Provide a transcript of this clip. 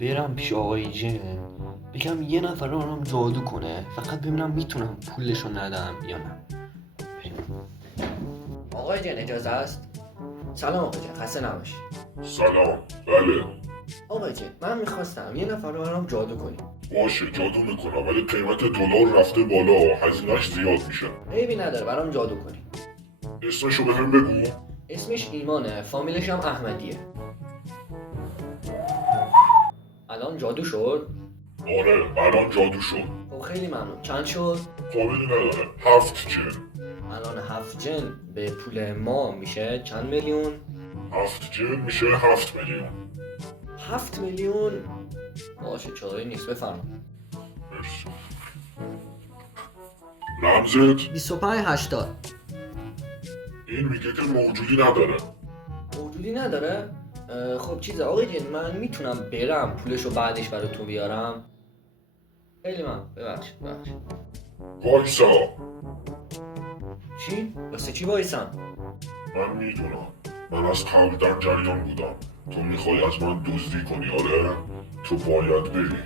برم پیش آقای جن بگم یه نفر برام جادو کنه، فقط ببینم میتونم پولشو ندم یا نه. آقای جن اجازه است؟ سلام آقای جن، خسته نباشی. سلام. بله. آقای جن من میخواستم یه نفر رو برام جادو کنی. باشه جادو میکنم، ولی قیمت دلار رفته بالا، هزینه‌اش زیاد میشه. عیبی نداره برام جادو کنی. اسمشو بهم بگو. اسمش ایمانه، فامیلش هم احمدیه. الان جادو شد؟ آره الان جادو شد. خب خیلی ممنون. چند شد؟ قابلی نداره. 7 جن. الان 7 جن به پول ما میشه چند میلیون؟ 7 جن میشه 7 میلیون. 7 میلیون؟ باشه چاره نیست، بفرما. مرسی. رمزت؟ 2580. این میگه که موجودی نداره. موجودی نداره؟ خب چیزه آقای جن، من میتونم برم پولشو بعدش براتون بیارم؟ خیلی من ببخشید. وایسا. چی؟ واسه چی وایسم؟ من میدونم. من از قبل در جریان بودم. تو میخوای از من دزدی کنی آره؟ تو باید بری.